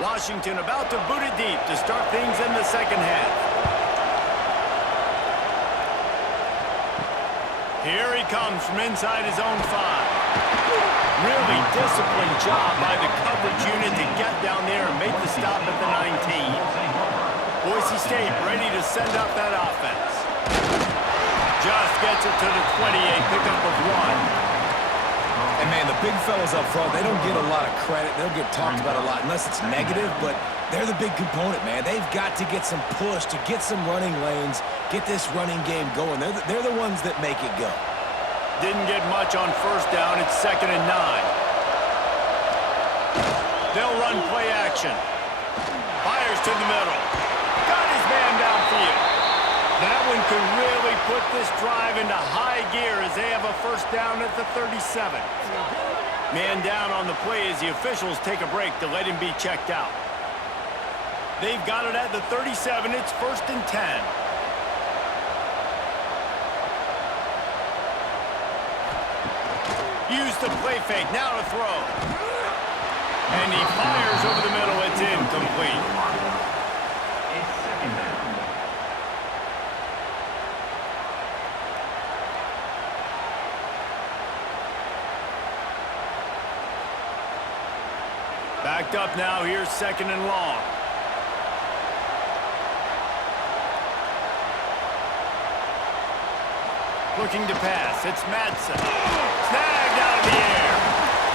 Washington about to boot it deep to start things in the second half. Here he comes from inside his own 5. Really disciplined job by the coverage unit to get down there and make the stop at the 19. Boise State ready to send up that offense. Just gets it to the 28, pickup of 1. And, man, the big fellas up front, they don't get a lot of credit. They don't get talked about a lot unless it's negative, but they're the big component, man. They've got to get some push, to get some running lanes, get this running game going. They're the ones that make it go. Didn't get much on first down. It's 2nd and 9. They'll run play action. Fires to the middle. Got his man downfield. That one could really put this drive into high gear as they have a first down at the 37. Man down on the play as the officials take a break to let him be checked out. They've got it at the 37. It's 1st and 10. Use the play fake, now to throw. And he fires over the middle, it's incomplete. Backed up now, here's 2nd and long. Looking to pass, it's Madsen. Snagged out of the air.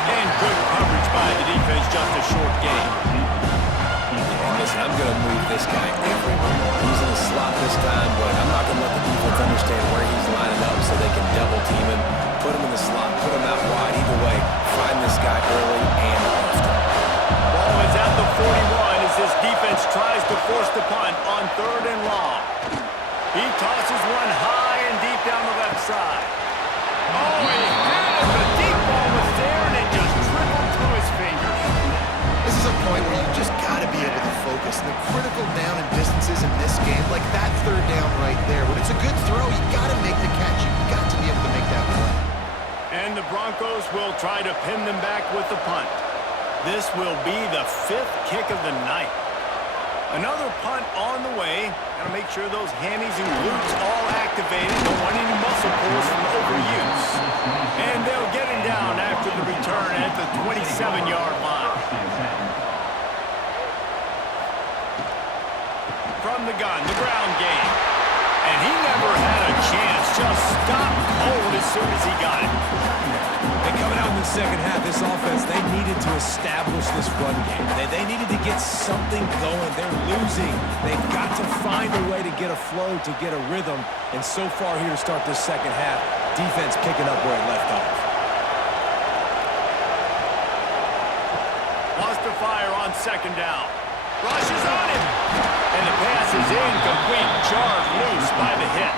And good coverage by the defense, just a short gain. And listen, I'm going to move this guy everywhere. He's in the slot this time, but I'm not going to let the defense understand where he's lining up so they can double team him, put him in the slot, put him out wide. Either way, find this guy early and often. Ball is at the 41 as this defense tries to force the punt on 3rd and long. He tosses one high and deep down the left side. Oh, he had it. The deep ball was there, and it just dribbled through his fingers. This is a point where you just got to be able to focus. And the critical down and distances in this game, like that 3rd down right there. When it's a good throw, you got to make the catch. You've got to be able to make that play. And the Broncos will try to pin them back with the punt. This will be the 5th kick of the night. Another punt on the way. Got to make sure those hammies and glutes all activated. Don't want any muscle pulls from overuse. And they'll get him down after the return at the 27-yard line. From the gun, the ground game. And he never had a chance. Just stopped cold as soon as he got it. And coming out in the second half, this offense, they needed to establish this run game. They needed to get something going. They're losing. They've got to find a way to get a flow, to get a rhythm. And so far here to start this second half, defense picking up where it left off. Wants to fire on 2nd down. Rushes on him. And the pass is incomplete. Jarred loose by the hit.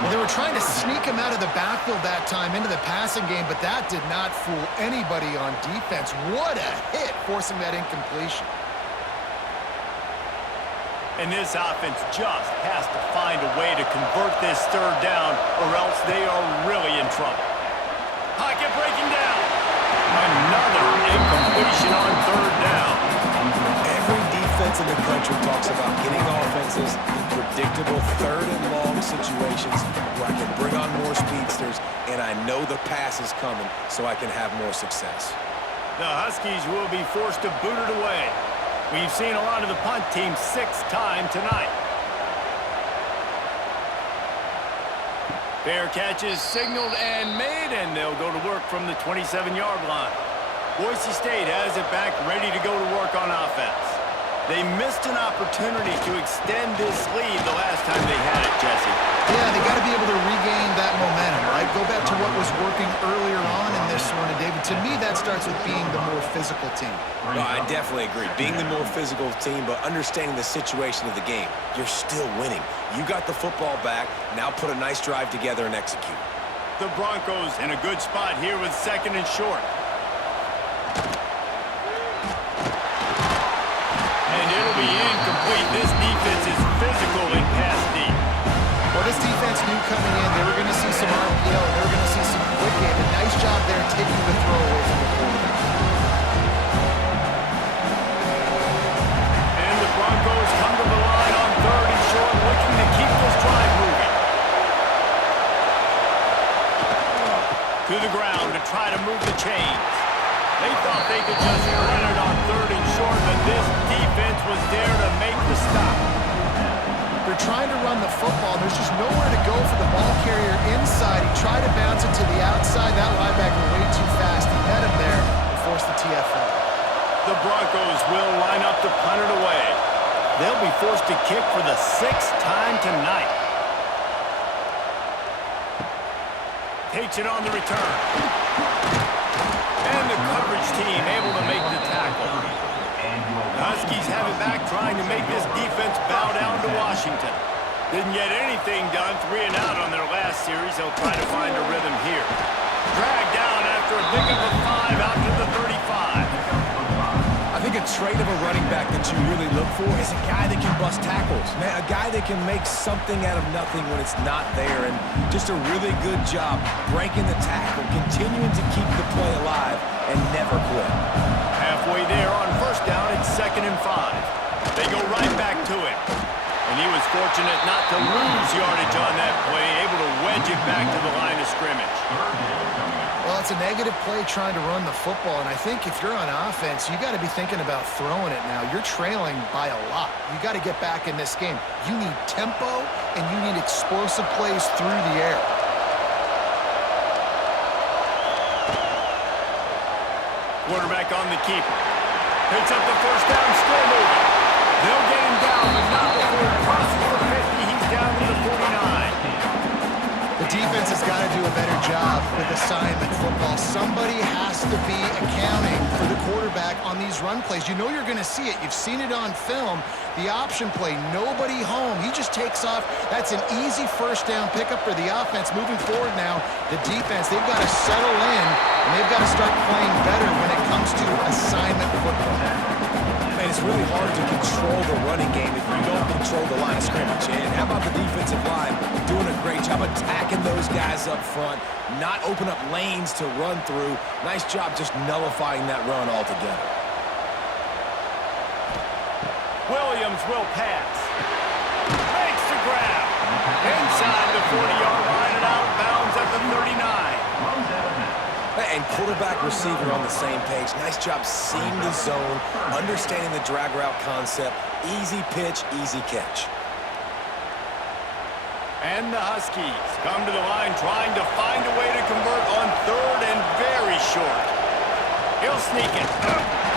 Well, they were trying to sneak him out of the backfield that time into the passing game, but that did not fool anybody on defense. What a hit, forcing that incompletion. And this offense just has to find a way to convert this 3rd down, or else they are really in trouble. Pocket breaking down. Another incompletion on 3rd down. Every defense in the country talks about getting offenses in predictable 3rd and long situations where I can bring on more speedsters and I know the pass is coming so I can have more success. The Huskies will be forced to boot it away. We've seen a lot of the punt team 6th time tonight. Fair catch is signaled and made, and they'll go to work from the 27-yard line. Boise State has it back, ready to go to work on offense. They missed an opportunity to extend this lead the last time they had it, Jesse. Yeah, they got to be able to regain that momentum, right? Go back to what was working earlier on in this one, and David, to me, that starts with being the more physical team. No, I definitely agree. Being the more physical team, but understanding the situation of the game. You're still winning. You got the football back. Now put a nice drive together and execute. The Broncos in a good spot here with 2nd and short. And it'll be incomplete. This defense is physical and pass deep. Well, this defense knew coming in they were going to see some RPO, they were going to see some quick game. A nice job there taking the throw away from the quarterback. To the ground to try to move the chains. They thought they could just run it on 3rd and short, but this defense was there to make the stop. They're trying to run the football. There's just nowhere to go for the ball carrier inside. He tried to bounce it to the outside. That linebacker way too fast. He met him there and forced the TFL. The Broncos will line up to punt it away. They'll be forced to kick for the 6th time tonight. Takes it on the return. And the coverage team able to make the tackle. The Huskies have it back, trying to make this defense bow down to Washington. Didn't get anything done, 3 and out on their last series. They'll try to find a rhythm here. Dragged down after a pickup of 5 out to the 35. I think a trait of a running back that you really look for is a guy that can bust tackles. Man, a guy that can make something out of nothing when it's not there. And just a really good job breaking the tackle, continuing to keep the play alive, and never quit. Halfway there on 1st down, it's 2nd and 5. They go right back to it. And he was fortunate not to lose yardage on that play, able to wedge it back to the line of scrimmage. Well, it's a negative play trying to run the football, and I think if you're on offense, you got to be thinking about throwing it now. You're trailing by a lot. You got to get back in this game. You need tempo, and you need explosive plays through the air. Quarterback on the keeper. Picks up the 1st down, still moving. They'll get him down, but not before he crosses the 50. He's down to the 49. The defense has got to do a better job with assignment football. Somebody has to be accounting for the quarterback on these run plays. You know you're going to see it. You've seen it on film. The option play, nobody home. He just takes off. That's an easy 1st down pickup for the offense. Moving forward now, the defense, they've got to settle in, and they've got to start playing better when it comes to assignment football. Man, it's really hard to control the running game if you don't control the line of scrimmage. And how about the defensive line doing a great job attacking those guys up front, not open up lanes to run through. Nice job just nullifying that run altogether. Williams will pass. Makes the grab. Inside the 40-yard line and out of bounds at the 39. And quarterback receiver on the same page. Nice job seeing the zone, understanding the drag route concept. Easy pitch, easy catch. And the Huskies come to the line trying to find a way to convert on 3rd and very short. He'll sneak it.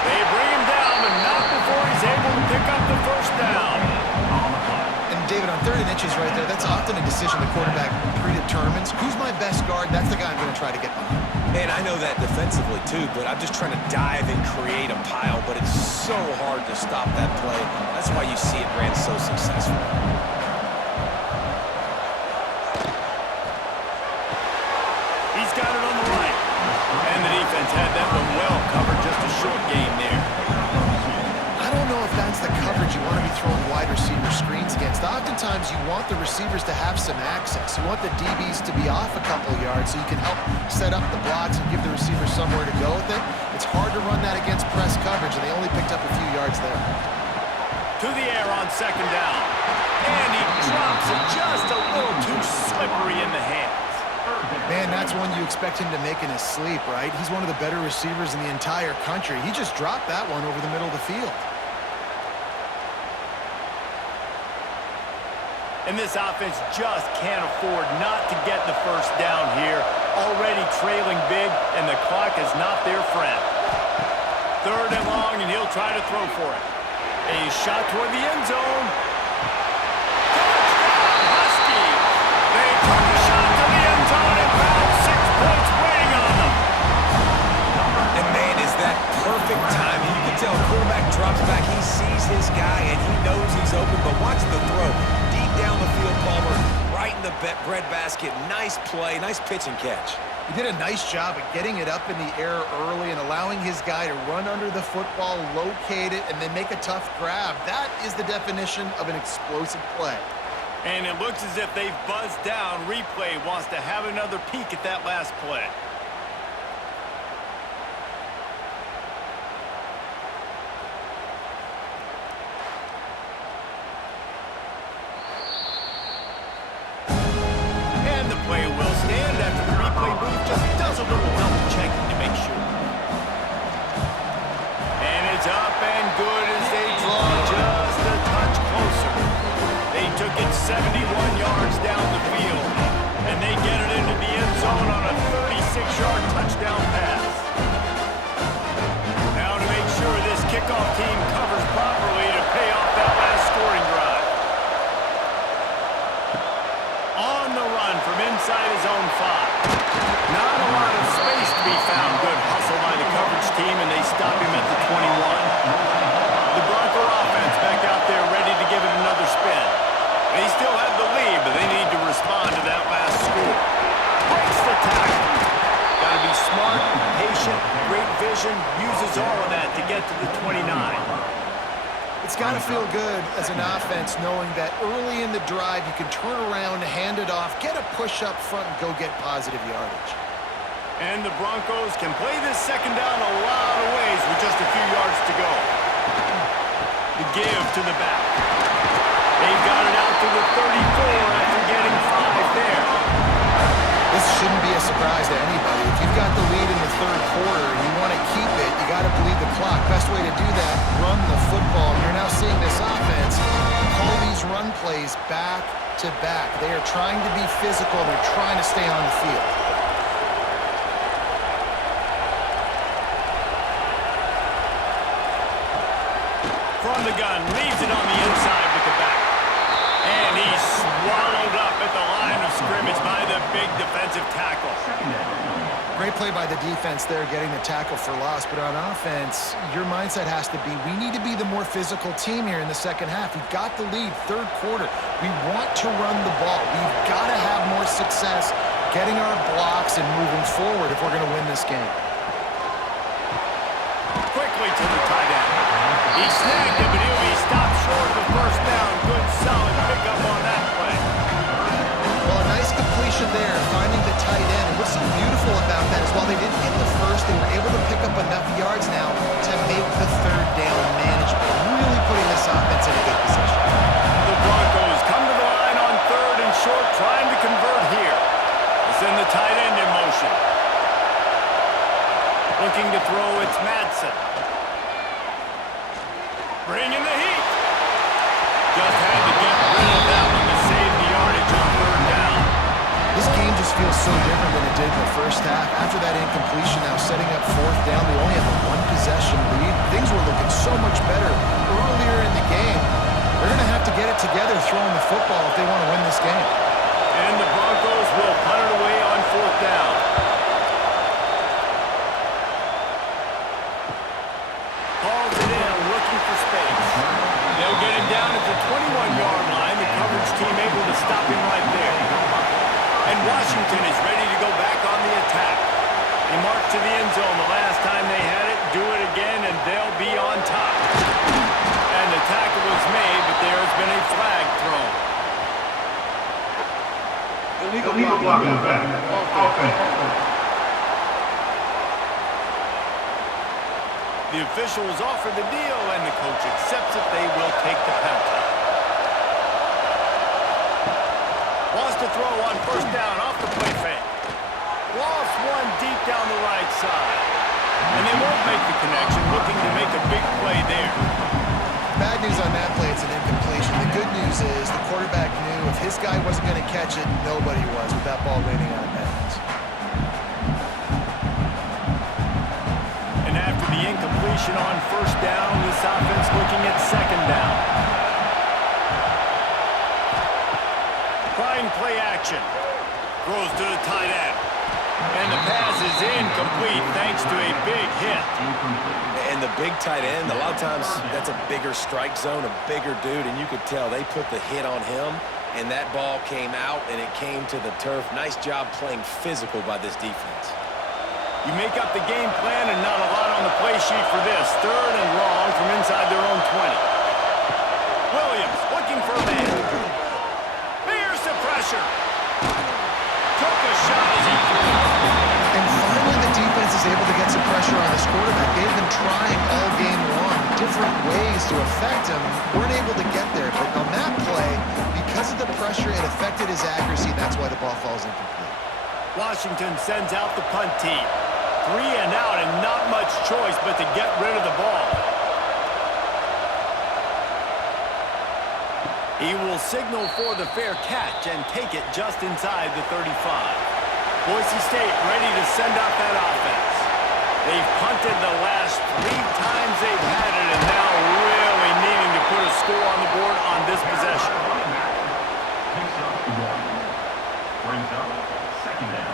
They bring him down, but not before he's able to pick up the 1st down. And David, on 3rd and inches right there, that's often a decision the quarterback predetermines. Who's my best guard? That's the guy I'm going to try to get behind. And I know that defensively too, but I'm just trying to dive and create a pile, but it's so hard to stop that play. That's why you see it ran so successful. He's got it on the right. And the defense had that one well covered, just a short game there. I don't know if that's the coverage you want to be throwing wide receiver screens against. Oftentimes, you want the receivers to have some access. You want the DBs to be off a couple of yards so you can help set up the blocks and give the receiver somewhere to go with it. It's hard to run that against press coverage, and they only picked up a few yards there. To the air on 2nd down. And he drops it just a little too slippery in the hands. Man, that's one you expect him to make in his sleep, right? He's one of the better receivers in the entire country. He just dropped that one over the middle of the field. And this offense just can't afford not to get the 1st down here. Already trailing big, and the clock is not their friend. 3rd and long, and he'll try to throw for it. A shot toward the end zone. Touchdown, Huskies! They took a shot to the end zone and found 6 points waiting on them. And man, is that perfect timing. You can tell quarterback drops back, he sees his guy, and he knows he's open, but watch the throw. Deep down the field, Palmer, right in the breadbasket. Nice play, nice pitch and catch. He did a nice job at getting it up in the air early and allowing his guy to run under the football, locate it, and then make a tough grab. That is the definition of an explosive play. And it looks as if they've buzzed down. Replay wants to have another peek at that last play. And the play will stand after the replay booth just doesn't 44-yard touchdown pass. Now to make sure this kickoff team covers properly to pay off that last scoring drive. On the run from inside his own 5. Not a lot of space to be found. Good hustle by the coverage team, and they stop him at the 21. The Bronco offense back out there ready to give it another spin. They still have the lead, but they need to respond to that last score. Breaks the tackle. Got to be smart, patient, great vision, uses all of that to get to the 29. It's got to feel good as an offense knowing that early in the drive you can turn around, hand it off, get a push up front, and go get positive yardage. And the Broncos can play this second down a lot of ways with just a few yards to go. The give to the back. They've got it out to the 34 after getting 5 there. This shouldn't be a surprise to anybody. If you've got the lead in the third quarter and you want to keep it, you got to bleed the clock. Best way to do that, run the football. You're now seeing this offense call these run plays back to back. They are trying to be physical. They're trying to stay on the field. From the gun, leaves it on the inside with the back. And he's swallowed up at the line of scrimmage by the big defensive tackle. Great play by the defense there, getting the tackle for loss. But on offense, your mindset has to be, we need to be the more physical team here in the second half. We've got the lead, third quarter. We want to run the ball. We've got to have more success getting our blocks and moving forward if we're going to win this game. Quickly to the tight end. He snagged it, but he'll be stopped short of the first down. Good, solid pickup on that play. Well, a nice completion there, finding the tight end. And what's so beautiful about that is while they didn't get the first, they were able to pick up enough yards now to make the third down manageable. Really putting this offense in a good position. The Broncos come to the line on third and short, trying to convert here. They send the tight end in motion. Looking to throw, it's Madsen. Bringing the heat. Just had to get rid of that one to save the yardage on third down. This game just feels so different than it did in the first half. After that incompletion, now setting up fourth down, they only have a one-possession lead. Things were looking so much better earlier in the game. They're going to have to get it together throwing the football if they want to win this game. And the Broncos will punt it away on fourth down. Calls it in, looking for space. They'll get him down at the 21-yard line. The coverage team able to stop him right there. And Washington is ready to go back on the attack. They marched to the end zone the last time they had it. Do it again, and they'll be on top. And the tackle was made, but there has been a flag thrown. Illegal blocking offense. The officials offer the deal, and the coach accepts it. They will take the penalty. Wants to throw on first down off the play fake. Lofts one deep down the right side. And they won't make the connection, looking to make a big play there. Bad news on that play, it's an incompletion. The good news is the quarterback knew if his guy wasn't going to catch it, nobody was with that ball landing out of bounds. And after the incompletion on first down, this offense looking at second down. Trying play action. Throws to the tight end. And the pass is incomplete thanks to a big hit. And the big tight end, a lot of times that's a bigger strike zone, a bigger dude, and you could tell they put the hit on him, and that ball came out, and it came to the turf. Nice job playing physical by this defense. You make up the game plan and not a lot on the play sheet for this. Third and long from inside their own 20. Williams looking for a man. Bears the pressure. Took a shot as he threw. And finally the defense is able to get some pressure on this quarterback. They've been trying all game long different ways to affect him. Weren't able to get there, but on that play, because of the pressure, it affected his accuracy, and that's why the ball falls incomplete. Washington sends out the punt team. 3 and out and not much choice but to get rid of the ball. He will signal for the fair catch and take it just inside the 35. Boise State ready to send out that offense. They've punted the last 3 times they've had it, and now really needing to put a score on the board on this possession. Picks up one. Brings up second down.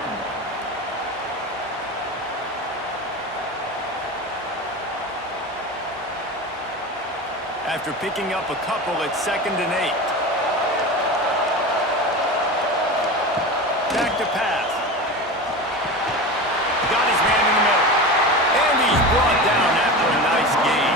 After picking up a couple, it's 2nd and 8. Back to pass. Got his man in the middle. And he's brought down after a nice gain.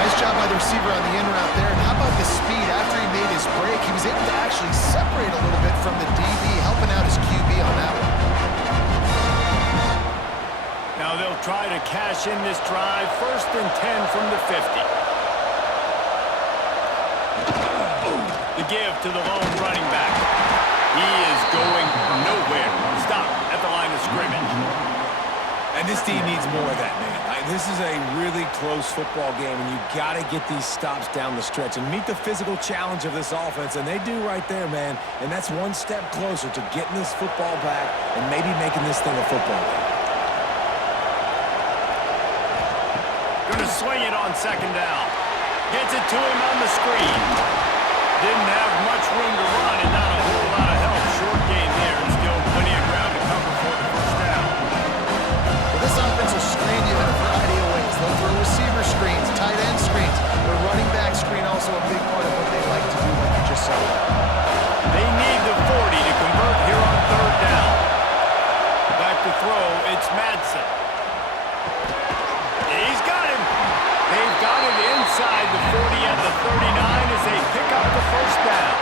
Nice job by the receiver on the in route there. And how about the speed? After he made his break, he was able to actually separate a little bit from the DB, helping out his QB on that one. Now they'll try to cash in this drive. 1st and 10 from the 50. The give to the lone running back. He is going nowhere. Stop at the line of scrimmage. And this team needs more of that, man. This is a really close football game, and you got to get these stops down the stretch and meet the physical challenge of this offense, and they do right there, man. And that's one step closer to getting this football back and maybe making this thing a football game. Gonna swing it on 2nd down. Gets it to him on the screen. Didn't have much room to run and not a whole lot of help. Short gain there and still plenty of ground to cover for the 1st down. Well, this offense will screen you in a variety of ways. They'll throw receiver screens, tight end screens. The running back screen also a big part of what they like to do, like you just saw. They need the 40 to convert here on 3rd down. Back to throw, it's Madsen. He's got him. They've got it inside the 40 at the 39 as they pick up the 1st down.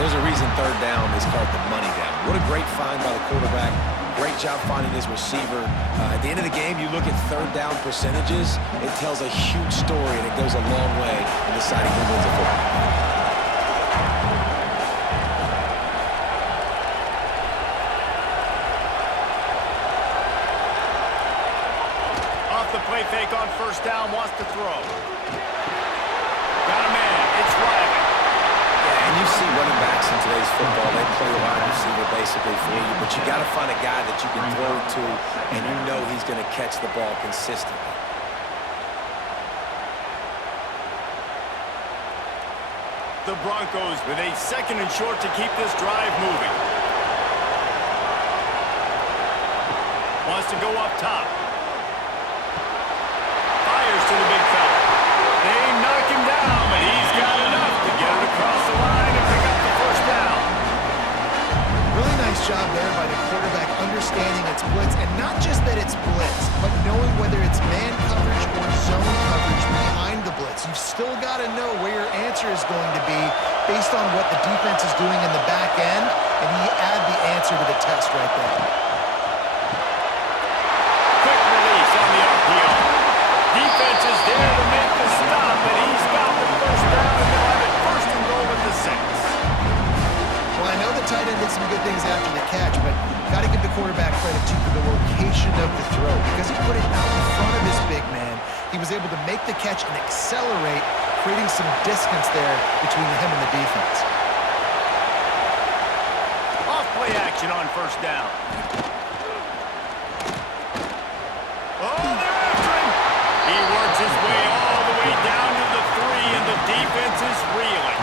There's a reason 3rd down is called the money down. What a great find by the quarterback. Great job finding his receiver. At the end of the game, you look at 3rd down percentages. It tells a huge story, and it goes a long way in deciding who wins a football game. The play fake on 1st down, wants to throw. Got a man, it's Riley. Yeah, and you see running backs in today's football, they play a wide receiver basically for you, but you got to find a guy that you can throw to, and you know he's going to catch the ball consistently. The Broncos with a 2nd and short to keep this drive moving. Wants to go up top. To the big fella. They knock him down, but he's got enough to get it across the line and pick up the 1st down. Really nice job there by the quarterback understanding it's blitz, and not just that it's blitz, but knowing whether it's man coverage or zone coverage behind the blitz. You've still got to know where your answer is going to be based on what the defense is doing in the back end, and he add the answer to the test right there. Quick release on the RPO. Defense is there to make the stop, and he's got the 1st down, and they'll have it 1st and goal at the 6. Well, I know the tight end did some good things after the catch, but got to give the quarterback credit, too, for the location of the throw. Because he put it out in front of his big man, he was able to make the catch and accelerate, creating some distance there between him and the defense. Off play action on 1st down. Oh, they're after him. He works his way all the way down to the 3, and the defense is reeling.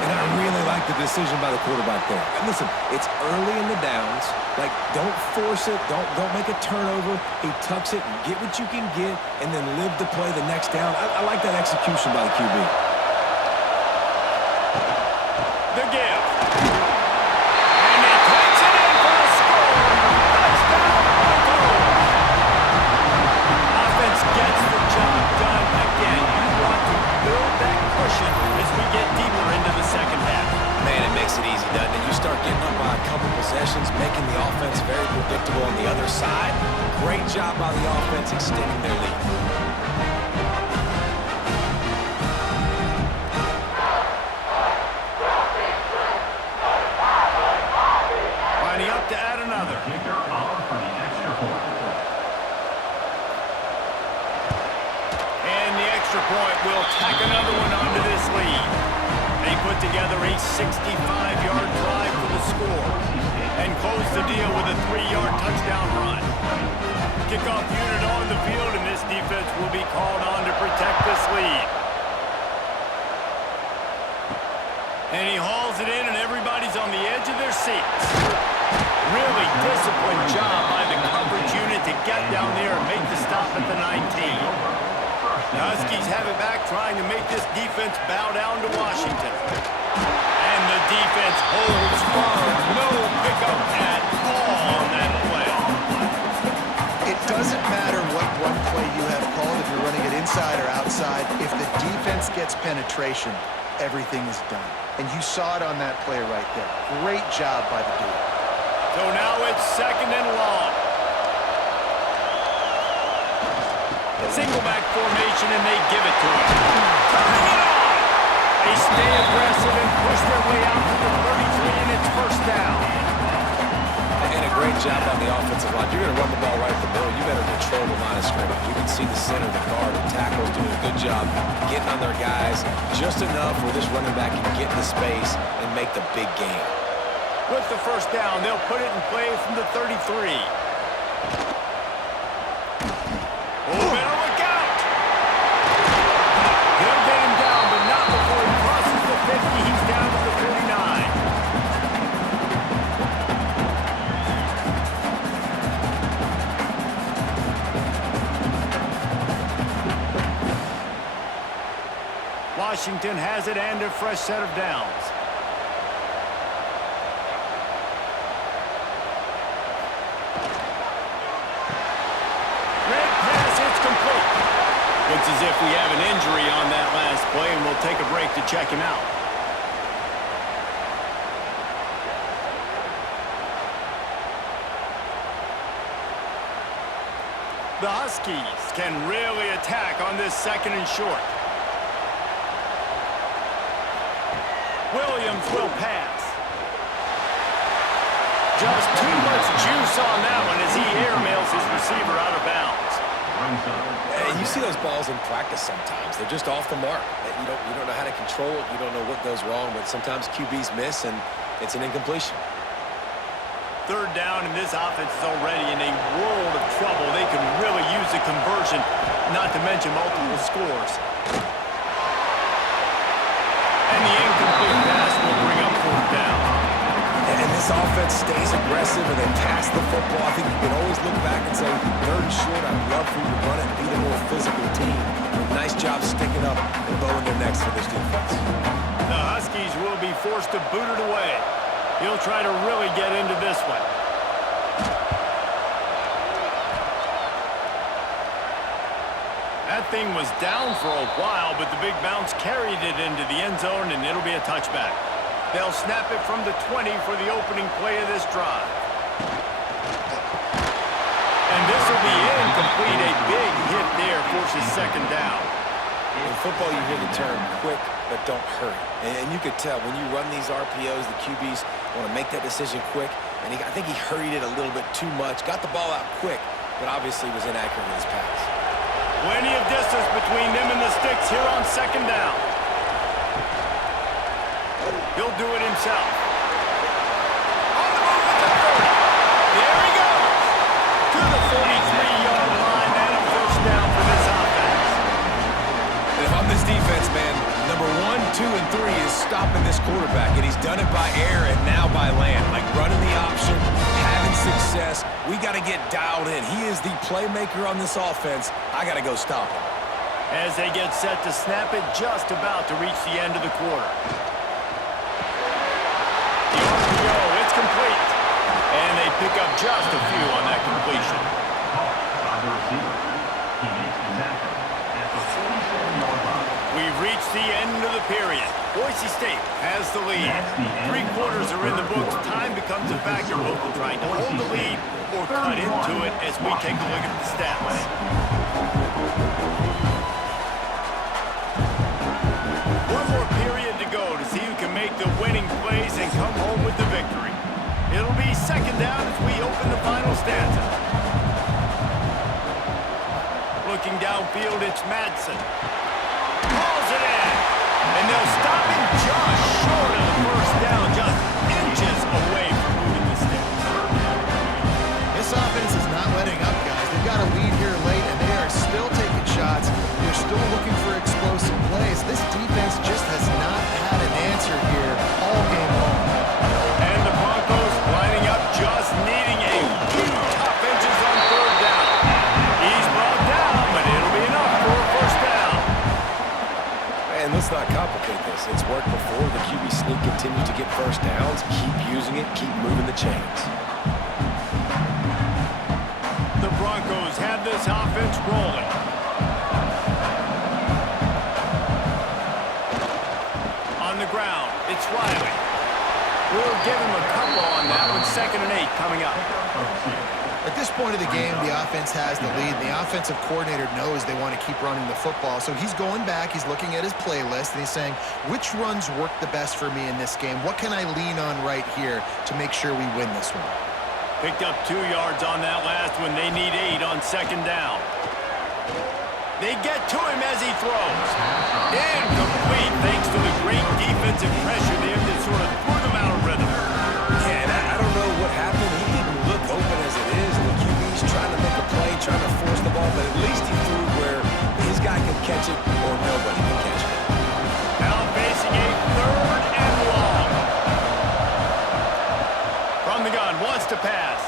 And I really like the decision by the quarterback there. And listen, it's early in the downs. Like, don't force it. Don't make a turnover. He tucks it, get what you can get, and then live to play the next down. I like that execution by the QB. The give. And he takes it in for a score. Touchdown, Broncos. Offense gets the job done again. You want to build that cushion as we get deeper into the 2nd half. Man, it makes it easy, doesn't it? You start getting up by a couple possessions, making the offense very predictable on the other side. Great job by the offense extending their lead. Lining up to add another. Kicker on for the extra point. And the extra point will tack another one onto this lead. They put together a 65-yard drive for the score. and close the deal with a 3-yard touchdown run. Kickoff unit on the field, and this defense will be called on to protect this lead. And he hauls it in, and everybody's on the edge of their seats. Really disciplined job by the coverage unit to get down there and make the stop at the 19. The Huskies have it back, trying to make this defense bow down to Washington. And the defense holds firm. No pickup at all on that play. It doesn't matter what run play you have called, if you're running it inside or outside. If the defense gets penetration, everything is done. And you saw it on that play right there. Great job by the dude. So now it's 2nd and long. Single back formation, and they give it to him. Turning it on! They stay aggressive and push their way out to the 33, and it's 1st down. And a great job on the offensive line. You're going to run the ball right at the middle. You better control the line of scrimmage. You can see the center, the guard, the tackles doing a good job getting on their guys just enough where this running back can get into space and make the big game. With the 1st down, they'll put it in play from the 33. Oh, better look out! They'll get him down, but not before he crosses the 50. He's down to the 49. Washington has it and a fresh set of downs. Red pass, it's complete. Looks as if we have an injury on that last play, and we'll take a break to check him out. The Huskies can really attack on this 2nd and short. Williams will pass. Just too much juice on that one as he airmails his receiver out of bounds. And you see those balls in practice sometimes. They're just off the mark. You don't know how to control it. You don't know what goes wrong, but sometimes QBs miss, and it's an incompletion. 3rd down, and this offense is already in a world of trouble. They can really use a conversion, not to mention multiple scores. And the incomplete pass will bring up 4th down. And this offense stays aggressive and they pass the football. I think you can always look back and say, 3rd and short, I'd love for you to run it and be the more physical team. But nice job sticking up and bowing their necks for this defense. The Huskies will be forced to boot it away. He'll try to really get into this one. That thing was down for a while, but the big bounce carried it into the end zone, and it'll be a touchback. They'll snap it from the 20 for the opening play of this drive. And this will be incomplete. A big hit there forces 2nd down. In football, you hear the term quick, but don't hurry. And you could tell when you run these RPOs, the QBs want to make that decision quick. And I think he hurried it a little bit too much. Got the ball out quick, but obviously was inaccurate in his pass. Plenty of distance between them and the sticks here on 2nd down. He'll do it himself. On the move at the 30. There he goes. To the 43-yard line and a 1st down for this offense. And if I'm this defense, man, number 1, 2, and 3 is stopping this quarterback. And he's done it by air and now by land. Like running the option, having success. We got to get dialed in. He is the playmaker on this offense. I got to go stop him. As they get set to snap it, just about to reach the end of the quarter. The RPO, it's complete. And they pick up just a few on that completion. By the receiver. He makes the tackle at the 47-yard line. We've reached the end of the period. Boise State has the lead. 3 quarters are in the books. Time becomes a factor, both in trying to hold the lead or cut into it as we take a look at the stats. One more period to go to see who can make the winning plays and come home with the victory. It'll be 2nd down as we open the final stanza. Looking downfield, it's Madsen. Calls it in. And they'll stop him just short of the 1st down, just inches away from moving the stick. continue to get first downs, keep using it, keep moving the chains. The Broncos have this offense rolling. On the ground, it's Riley. We'll give him a couple on that with 2nd and 8 coming up. At this point of the game, the offense has the lead. The offensive coordinator knows they want to keep running the football. So he's going back, he's looking at his playlist, and he's saying, which runs work the best for me in this game? What can I lean on right here to make sure we win this one? Picked up 2 yards on that last one. They need 8 on 2nd down. They get to him as he throws. Incomplete thanks to the great defensive pressure there that sort of threw them out of rhythm. Yeah, and I don't know what happened. He didn't look open as it is. And the QB's trying to make a play, trying to force the ball, but at least he threw where his guy could catch it or nobody can catch it. Now facing a 3rd and long. From the gun, wants to pass.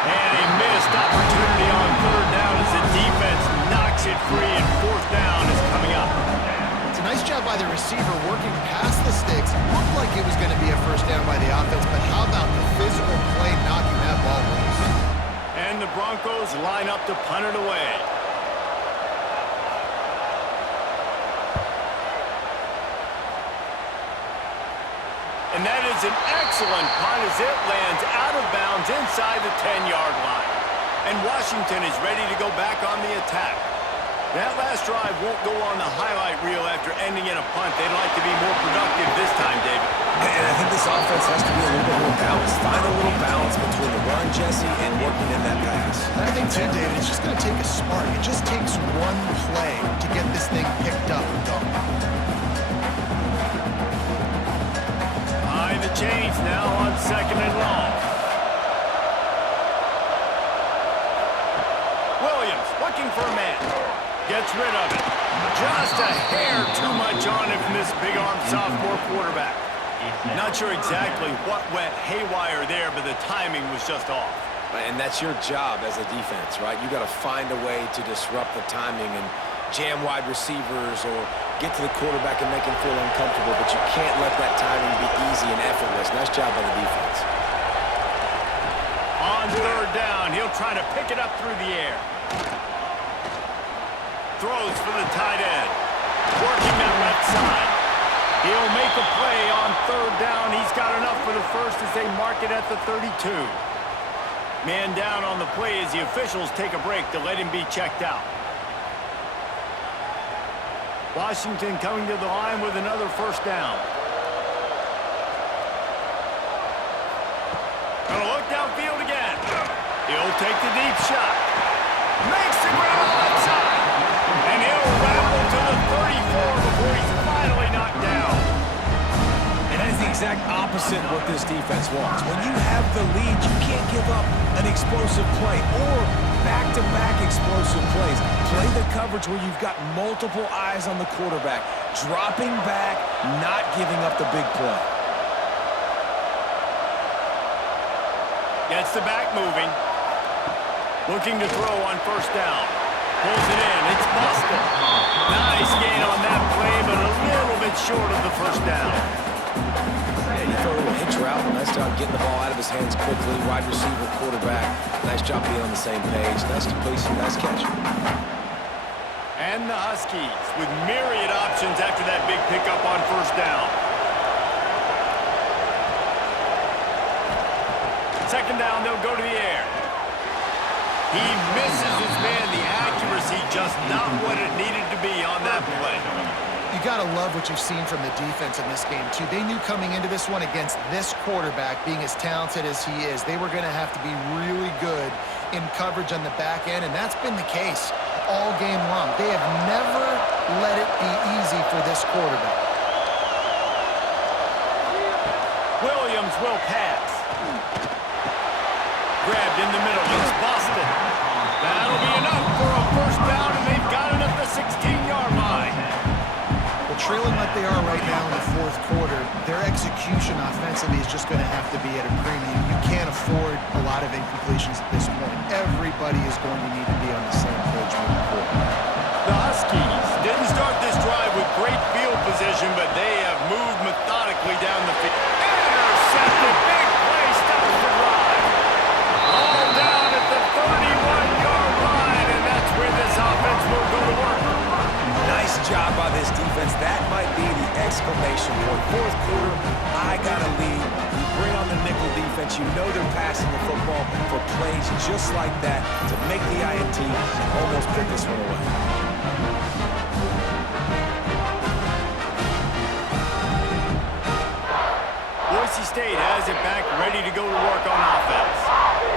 And a missed opportunity on 3rd down as the defense knocks it free, and 4th down is coming up. It's a nice job by the receiver working past the sticks. Looked like it was going to be a first down by the offense, but how about the physical play knocking that ball loose? And the Broncos line up to punt it away. And that is an excellent punt as it lands out of bounds inside the 10-yard line. And Washington is ready to go back on the attack. That last drive won't go on the highlight reel after ending in a punt. They'd like to be more productive this time, David. And I think this offense has to be a little bit more balanced. Find a little balance between the run, Jesse, and working in that pass. And I think, too, David, it's just going to take a spark. It just takes one play to get this thing picked up and going. The change now on 2nd and long. Williams looking for a man. Gets rid of it. Just a hair too much on it from this big-arm sophomore quarterback. Not sure exactly what went haywire there, but the timing was just off. And that's your job as a defense, right? You got to find a way to disrupt the timing and jam wide receivers or get to the quarterback and make him feel uncomfortable, but you can't let that timing be easy and effortless. Nice job by the defense. On 3rd down, he'll try to pick it up through the air. Throws for the tight end. Working that left side. He'll make a play on 3rd down. He's got enough for the first as they mark it at the 32. Man down on the play as the officials take a break to let him be checked out. Washington coming to the line with another 1st down. Gonna look downfield again. He'll take the deep shot. Makes the grab on left side. And he'll rattle to the 34 before he's finally knocked down. And that is the exact opposite of what this defense wants. When you have the lead, you can't give up an explosive play or back-to-back explosive plays. Play the coverage where you've got multiple eyes on the quarterback. Dropping back, not giving up the big play. Gets the back moving. Looking to throw on 1st down. Pulls it in. It's busted. Nice gain on that play, but a little bit short of the 1st down. Yeah, you throw a little hitch route. Nice job getting the ball out of his hands quickly. Wide receiver, quarterback. Nice job being on the same page. Nice completion, nice catch. And the Huskies with myriad options after that big pickup on 1st down. 2nd down, they'll go to the air. He misses his man. The accuracy just not what it needed to be on that play. You got to love what you've seen from the defense in this game, too. They knew coming into this one against this quarterback, being as talented as he is, they were going to have to be really good in coverage on the back end, and that's been the case all game long. They have never let it be easy for this quarterback. Williams will pass. Grabbed in the middle. It's Boston. That'll be enough for a 1st down, and they've got it at the 16-yard line. Well, trailing like they are right now in the 4th quarter, their execution offensively is just going to have to be at a premium. You can't afford a lot of incompletions at this point. Everybody is going to need to be on the same page moving forward. The Huskies didn't start this drive with great field position, but they have moved methodically down the field. Intercepted. Big play. Stops the drive. All down at the 31-yard line, and that's where this offense will go to work. Nice job by this defense. That might be the exclamation point. Fourth quarter, I got a lead. You bring on the nickel defense. You know they're passing the football for plays just like that to make the INT and almost put this one away. Boise State has it back, ready to go to work on offense.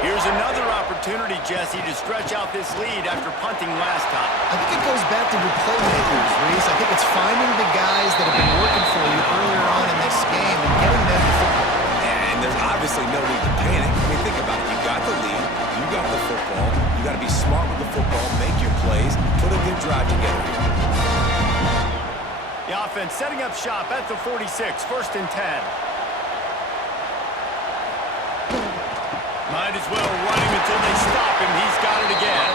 Here's another opportunity, Jesse, to stretch out this lead after punting last time. I think it goes back to your playmakers, Reese. I think it's finding the guys that have been working for you earlier on in this game and getting them the football. And there's obviously no need to panic. I mean, think about it. You got the lead. You got the football. You got to be smart with the football, make your plays, put a good drive together. The offense setting up shop at the 46, 1st and 10. Might as well run him until they stop him. He's got it again.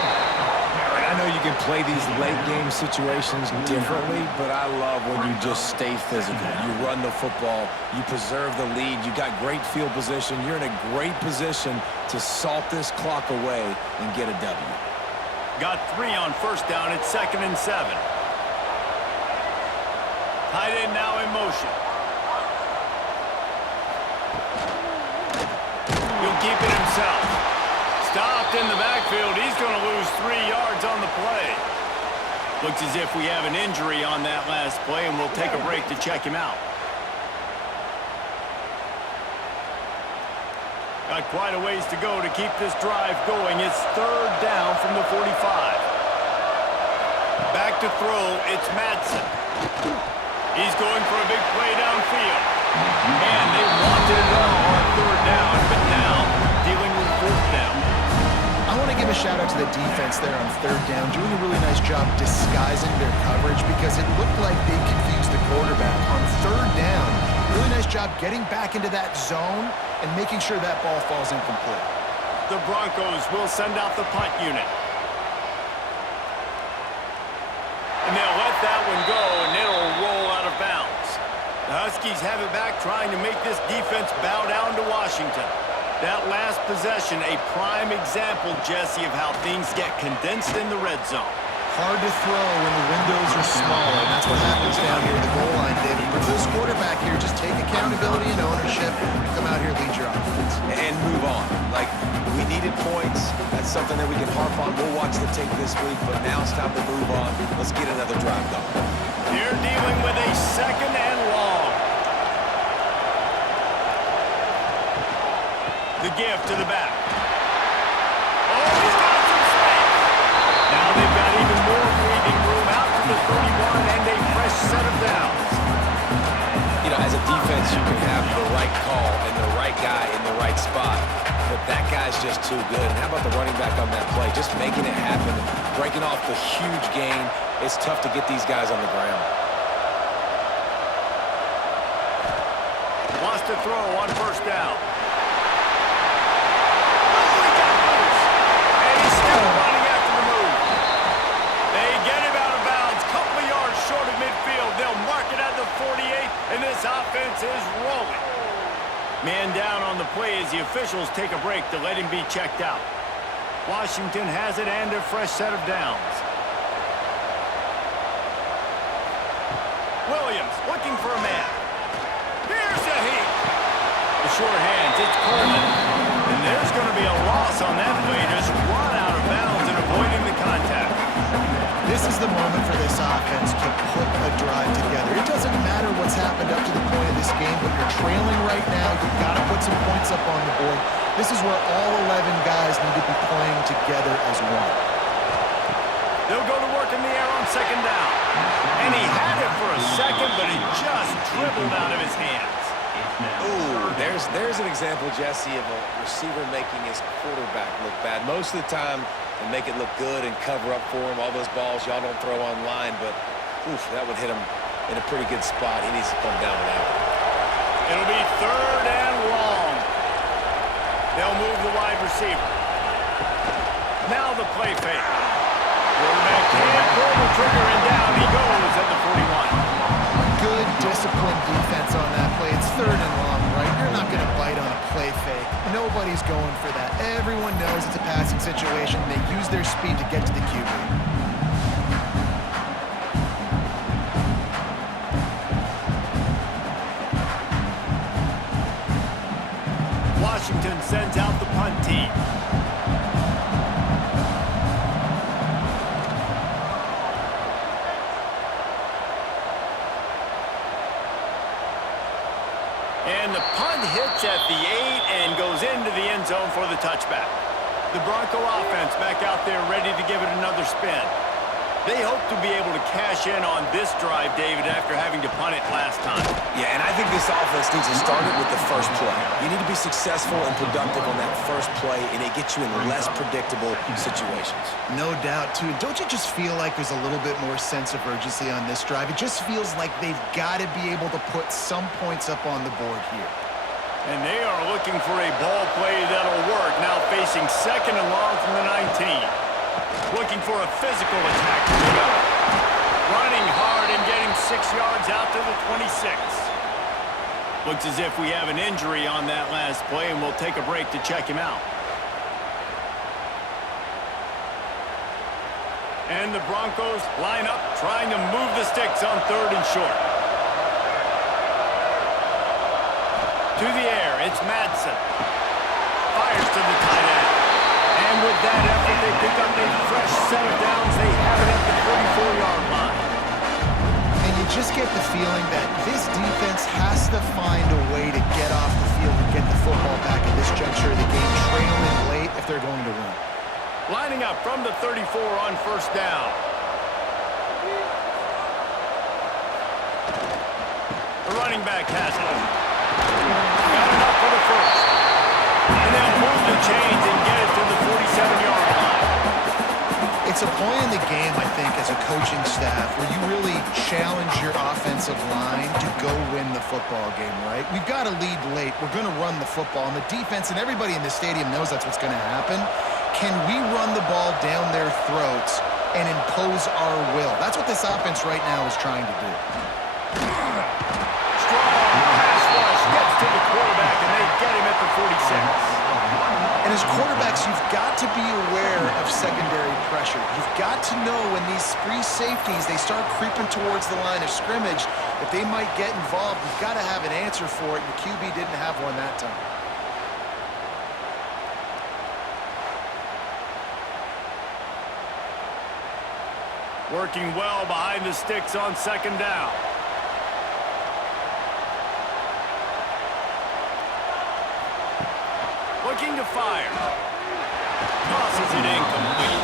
And I know you can play these late-game situations differently, but I love when you just stay physical. You run the football. You preserve the lead. You got great field position. You're in a great position to salt this clock away and get a W. Got 3 on 1st down. It's 2nd and 7. Tight end now in motion. He'll keep it himself. Stopped in the backfield. He's going to lose 3 yards on the play. Looks as if we have an injury on that last play, and we'll take a break to check him out. Got quite a ways to go to keep this drive going. It's 3rd down from the 45. Back to throw. It's Madsen. He's going for a big play downfield. And they wanted it all on 3rd down, but now dealing with 4th down. I want to give a shout out to the defense there on 3rd down, doing a really nice job disguising their coverage because it looked like they confused the quarterback on 3rd down. Really nice job getting back into that zone and making sure that ball falls incomplete. The Broncos will send out the punt unit. And they'll let that one go, and it'll roll out of bounds. The Huskies have it back, trying to make this defense bow down to Washington. That last possession, a prime example, Jesse, of how things get condensed in the red zone. Hard to throw when the windows are smaller, and that's what happens down here at the goal line, David. But this quarterback here, just take accountability and ownership, come out here, lead your offense. And move on. Like, we needed points. That's something that we can harp on. We'll watch the tape this week, but now it's time to move on. Let's get another drive going. You're dealing with a 2nd and long. The give to the back. Oh, he's got some space. Now they've got even more breathing room out to the 31 and a fresh set of downs. You know, as a defense, you can have the right call and the right guy in the right spot, but that guy's just too good. And how about the running back on that play? Just making it happen, breaking off the huge gain. It's tough to get these guys on the ground. Wants to throw on 1st down. And this offense is rolling. Man down on the play as the officials take a break to let him be checked out. Washington has it and a fresh set of downs. Williams looking for a man. Here's a heat. The short hands, it's Coleman. And there's going to be a loss on that play. Just run out of bounds and avoiding the contact. This is the moment for this offense to put a drive together. It doesn't matter what's happened up to the point of this game, but you're trailing right now. You've got to put some points up on the board. This is where all 11 guys need to be playing together as one. They'll go to work in the air on 2nd down. And he had it for a second, but it just dribbled out of his hands. Ooh, there's an example, Jesse, of a receiver making his quarterback look bad. Most of the time, they make it look good and cover up for him. All those balls y'all don't throw online, but oof, that would hit him in a pretty good spot. He needs to come down with that one. It'll be 3rd and long. They'll move the wide receiver. Now the play fake. Quarterback can't pull the trigger, and down he goes at the 41. good, disciplined defense on that play. It's 3rd and long, right? You're not going to bite on a play fake. Nobody's going for that. Everyone knows it's a passing situation. They use their speed to get to the QB. Washington sends out the punt team. And the punt hits at the 8 and goes into the end zone for the touchback. The Bronco offense back out there ready to give it another spin. They hope to be able to cash in on this drive, David, after having to punt it last time. Yeah, and I think this offense needs to start it with the first play. You need to be successful and productive on that first play, and it gets you in less predictable situations. No doubt, too. Don't you just feel like there's a little bit more sense of urgency on this drive? It just feels like they've got to be able to put some points up on the board here. And they are looking for a ball play that'll work. Now facing 2nd and long from the 19. Looking for a physical attack from the middle. Running hard and getting 6 yards out to the 26. Looks as if we have an injury on that last play, and we'll take a break to check him out. And the Broncos line up, trying to move the sticks on 3rd and short. To the air, it's Madsen. Fires to the tight end. And with that effort, they pick up a fresh set of downs. They have it at the 34-yard line. And you just get the feeling that this defense has to find a way to get off the field and get the football back at this juncture of the game, trailing late if they're going to win. Lining up from the 34 on 1st down. The running back has it. Got enough for the first. And they'll move the chains and get it to the 47-yard line. It's a point in the game, I think, as a coaching staff where you really challenge your offensive line to go win the football game, right? We've got to lead late. We're going to run the football. And the defense and everybody in the stadium knows that's what's going to happen. Can we run the ball down their throats and impose our will? That's what this offense right now is trying to do. Strong pass rush gets to the quarterback, and they get him at the 46. And as quarterbacks, you've got to be aware of secondary pressure. You've got to know when these free safeties, they start creeping towards the line of scrimmage, that they might get involved. You've got to have an answer for it, and the QB didn't have one that time. Working well behind the sticks on 2nd down. Looking to fire. Tosses it incomplete.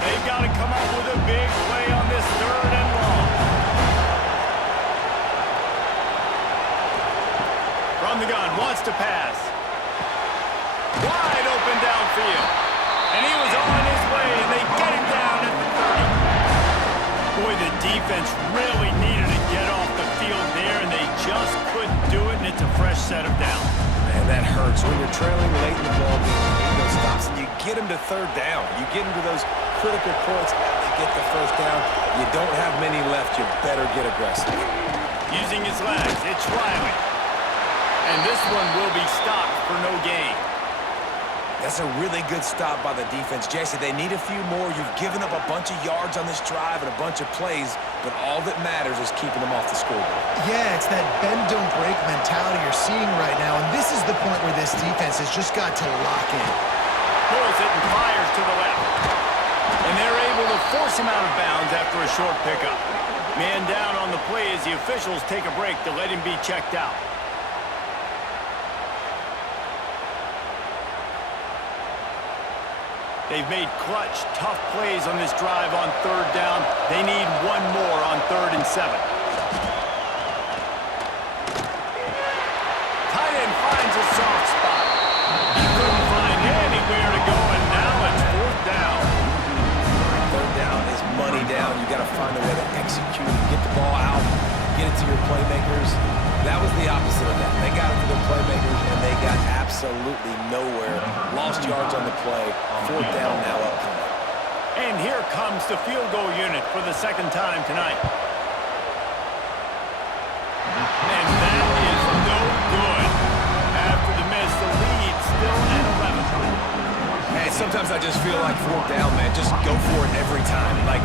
They've got to come up with a big play on this 3rd and long. From the gun, wants to pass. Wide open downfield. And he was on his way, and they get him down at the 30. Boy, the defense really needed to get off the field there, and they just couldn't do it, and it's a fresh set of downs. Man, that hurts. When you're trailing late in the ball game, you need those stops, and you get them to 3rd down. You get them to those critical points, they get the 1st down. You don't have many left. You better get aggressive. Using his legs, it's Riley. And this one will be stopped for no gain. That's a really good stop by the defense. Jason, they need a few more. You've given up a bunch of yards on this drive and a bunch of plays, but all that matters is keeping them off the scoreboard. Yeah, it's that bend, don't break mentality you're seeing right now, and this is the point where this defense has just got to lock in. Pulls it and fires to the left. And they're able to force him out of bounds after a short pickup. Man down on the play as the officials take a break to let him be checked out. They've made clutch, tough plays on this drive on 3rd down. They need one more on 3rd and 7. Tight end finds a soft spot. He couldn't find anywhere to go, and now it's 4th down. 3rd down is money down. You got to find a way to execute, get the ball out, get it to your playmakers. That was the play. Fourth down now upcoming. And here comes the field goal unit for the second time tonight. And that is no good. After the miss, the lead still at 11. Hey, sometimes I just feel like fourth down, man. Just go for it every time. Like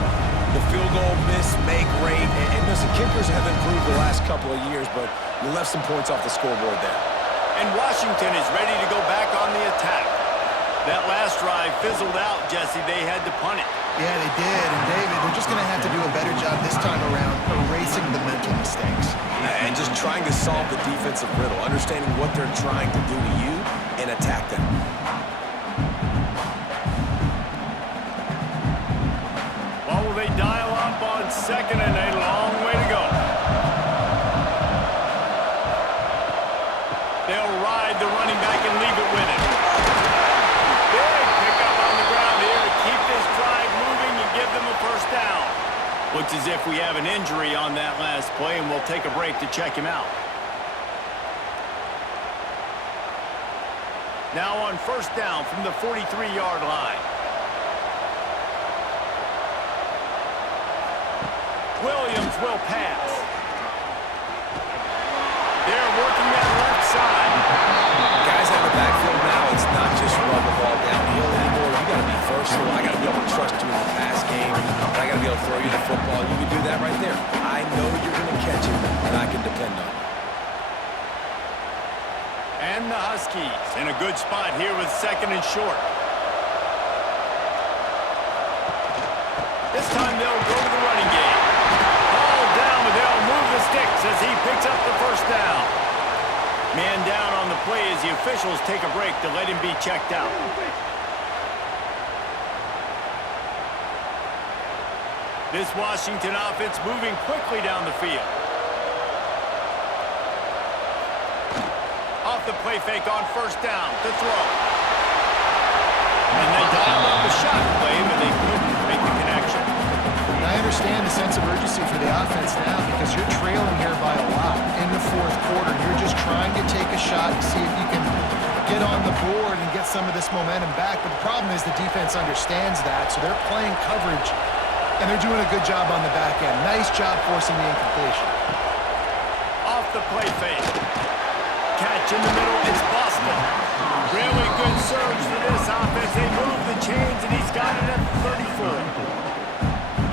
the field goal miss, make rate. And listen, kickers have improved the last couple of years, but you left some points off the scoreboard there. And Washington is ready to go back on the attack. That last drive fizzled out, Jesse. They had to punt it. Yeah, they did. And David, they're just going to have to do a better job this time around erasing the mental mistakes. And just trying to solve the defensive riddle, understanding what they're trying to do to you and attack them. Well, will they dial up on second and a long way to go? They'll ride the running back and leave it with him. Big pickup on the ground here to keep this drive moving and give them a first down. Looks as if we have an injury on that last play, and we'll take a break to check him out. Now on first down from the 43-yard line. Williams will pass. They're working that left side. Guys out of the backfield now, it's not just run the ball downhill anymore. You got to be versatile. I got to be able to trust you in the pass game. And I got to be able to throw you the football. You can do that right there. I know you're going to catch it, and I can depend on you. And the Huskies in a good spot here with second and short. This time they'll go to the running game. Ball down, but they'll move the sticks as he picks up the first down. Man down on the play as the officials take a break to let him be checked out. This Washington offense moving quickly down the field. Off the play fake on first down to throw. And they dialed up the shot play, but they couldn't make the connection. And I understand the sense of urgency for the offense now because you're trailing here by a lot in the fourth quarter. You're just trying to take a shot to see if you can get on the board and get some of this momentum back. But the problem is the defense understands that, so they're playing coverage, and they're doing a good job on the back end. Nice job forcing the incompletion. Off the play fake. Catch in the middle, it's Boston. Really good surge for this offense. They move the chains, and he's got it at 34.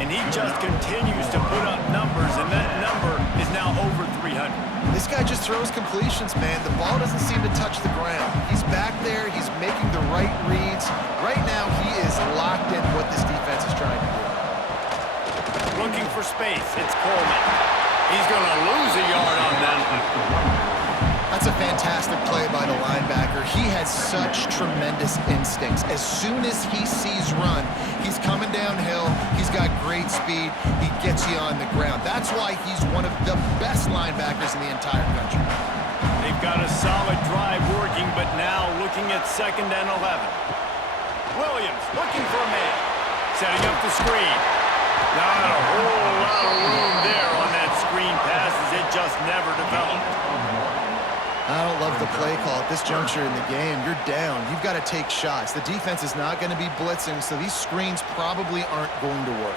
And he just continues to put up numbers, and that number is now over 300. This guy just throws completions, man. The ball doesn't seem to touch the ground. He's back there. He's making the right reads. Right now, he is locked in what this defense is trying to do. Looking for space, it's Coleman. He's going to lose a yard on that. That's a fantastic play by the linebacker. He has such tremendous instincts. As soon as he sees run, he's coming downhill. He's got great speed. He gets you on the ground. That's why he's one of the best linebackers in the entire country. They've got a solid drive working, but now looking at second and 11. Williams looking for a man. Setting up the screen. Not a whole lot of room there on that screen pass as it just never developed. I don't love the play call at this juncture in the game. You're down. You've got to take shots. The defense is not going to be blitzing, so these screens probably aren't going to work.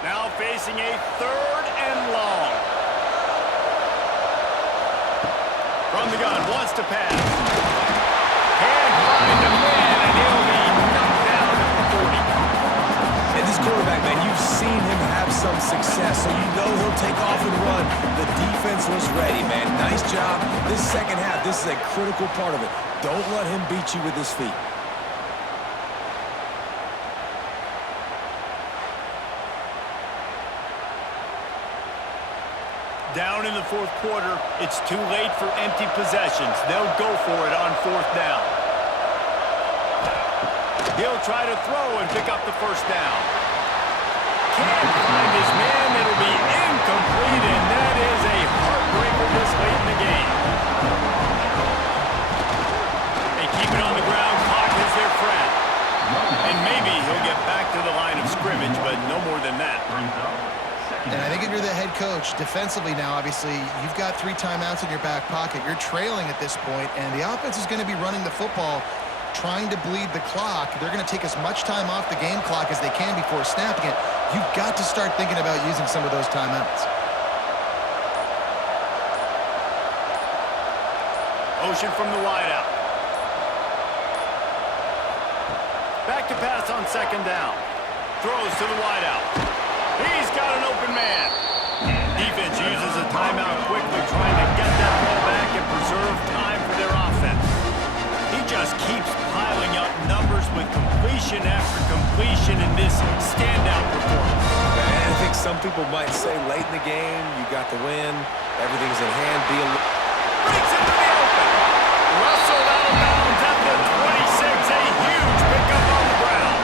Now facing a third and long. From the gun, wants to pass. Can't find a man, and he'll be knocked down at the 40. And this quarterback, man, you've seen him have some success, so you know he'll take off and run. The defense was ready, man. Nice job. This second half, this is a critical part of it. Don't let him beat you with his feet. Down in the fourth quarter, it's too late for empty possessions. They'll go for it on fourth down. He'll try to throw and pick up the first down. Can't find his man. It'll be incomplete, and that is a heartbreaker this late in the game. They keep it on the ground. Clock is their friend. And maybe he'll get back to the line of scrimmage, but no more than that. And I think if you're the head coach, defensively now, obviously, you've got 3 timeouts in your back pocket. You're trailing at this point, and the offense is going to be running the football trying to bleed the clock. They're going to take as much time off the game clock as they can before snapping it. You've got to start thinking about using some of those timeouts. Motion from the wideout. Back to pass on second down. Throws to the wideout. He's got an open man. Defense uses a timeout quickly, trying to get that ball back and preserve time for their offense. He just keeps piling up numbers with completion after completion in this standout performance. And I think some people might say late in the game, you got the win, everything's in hand. Breaks into the open. Russell out of bounds at the 26. A huge pickup on the ground.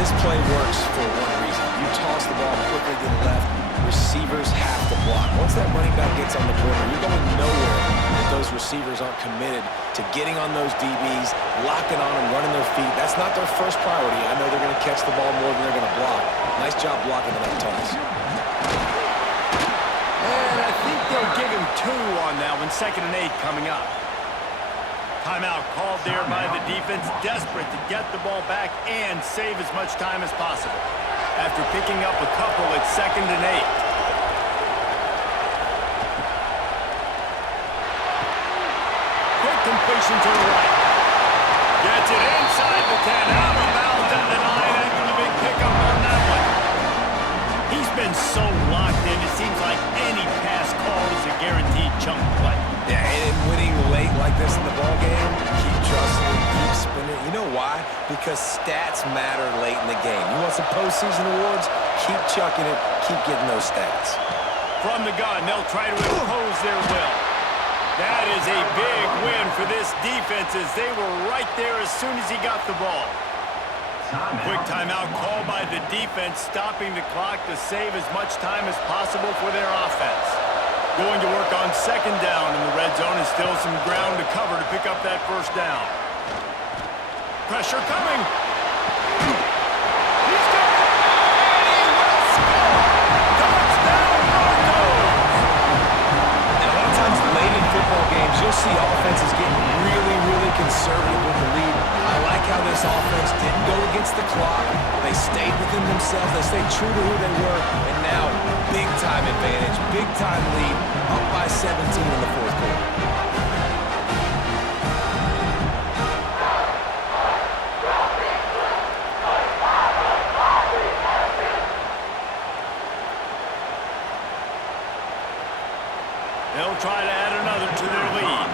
This play works for one reason. You toss the ball quickly to the left, receivers have to block. Once that running back gets on the corner, you're going nowhere if those receivers aren't committed to getting on those DBs, locking on them, running their feet. That's not their first priority. I know they're going to catch the ball more than they're going to block. Nice job blocking on that toss. And I think they'll give him 2 on that one. 2nd and 8 coming up. Timeout called there by the defense, desperate to get the ball back and save as much time as possible. After picking up a couple, it's 2nd and 8. Quick completion to the right. Gets it inside the 10, out of bounds at the 9 after the big pickup on that one. He's been so locked in, it seems like any pass call is a guaranteed chunk play. Yeah, and winning late like this in the ballgame, keep trusting, keep spinning. You know why? Because stats matter late in the game. You want some postseason awards? Keep chucking it, keep getting those stats. From the gun, they'll try to impose their will. That is a big win for this defense as they were right there as soon as he got the ball. Quick timeout called by the defense, stopping the clock to save as much time as possible for their offense. Going to work on 2nd down in the red zone, and still some ground to cover to pick up that 1st down. Pressure coming. He's got it. And he will score. Touchdown, Broncos. And a lot of times late in football games, you'll see offenses getting really, really conservative with the lead. I like how this offense didn't go against the clock. They stayed within themselves. They stayed true to who they were. And now, big-time advantage, big-time lead, up by 17 in the 4th quarter. They'll try to add another to their lead.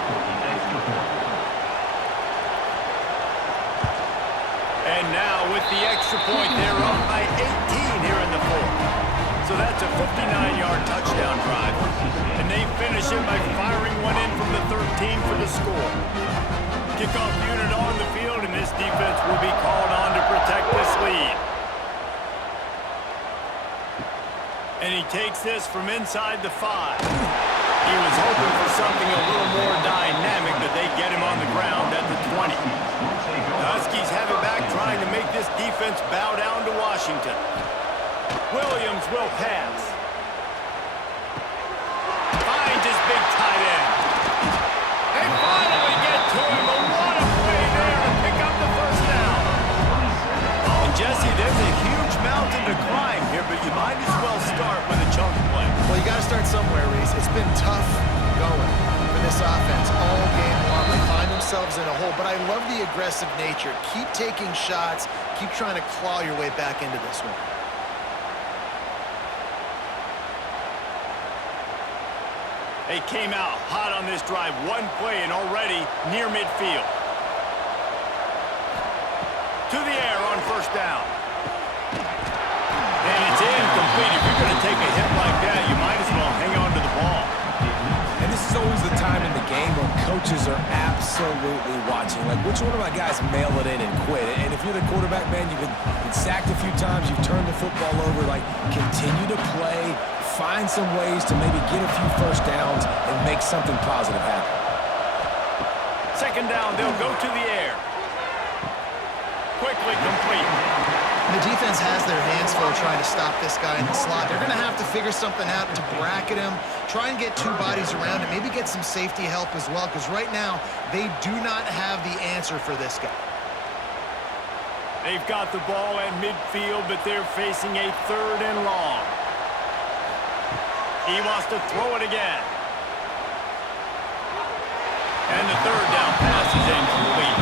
And now with the extra point, they're up by 18 here in the 4th. So that's a 59-yard touchdown drive. And they finish it by firing one in from the 13 for the score. Kickoff unit on the field, and this defense will be called on to protect this lead. And he takes this from inside the 5. He was hoping for something a little more dynamic, but they get him on the ground at the 20. The Huskies have it back, trying to make this defense bow down to Washington. Williams will pass. Finds his big tight end. They finally get to him, but what a play there to pick up the 1st down. And Jesse, there's a huge mountain to climb here, but you might as well start with a chunk play. Well, you got to start somewhere, Reese. It's been tough going for this offense all game long. They find themselves in a hole, but I love the aggressive nature. Keep taking shots. Keep trying to claw your way back into this one. They came out hot on this drive. One play and already near midfield. To the air on 1st down. And it's incomplete. If you're going to take a hit like that, you might as well hang on to the ball. And this is always the time in the game where coaches are absolutely watching. Like, which one of my guys mail it in and quit? And if you're the quarterback, man, you've been sacked a few times, you've turned the football over. Like, continue to play, find some ways to maybe get a few 1st downs and make something positive happen. 2nd down, they'll go to the air. Quickly complete. The defense has their hands full trying to stop this guy in the slot. They're going to have to figure something out to bracket him, try and get two bodies around him, maybe get some safety help as well, because right now they do not have the answer for this guy. They've got the ball at midfield, but they're facing a 3rd and long. He wants to throw it again. And the 3rd down pass is incomplete.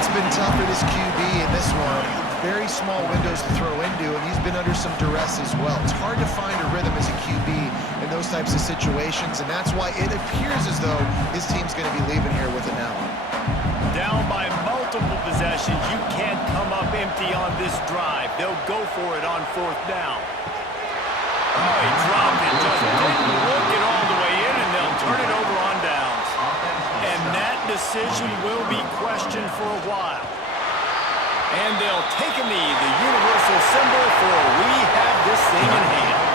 It's been tough for this QB in this one. Very small windows to throw into, and he's been under some duress as well. It's hard to find a rhythm as a QB in those types of situations, and that's why it appears as though his team's going to be leaving here with it now. Down by multiple possessions, you can't come up empty on this drive. They'll go for it on 4th down. Oh, he dropped it, just didn't look it all the way in, and they'll turn it over on downs. And that decision will be questioned for a while. And they'll take a knee, the universal symbol for we have this thing in hand.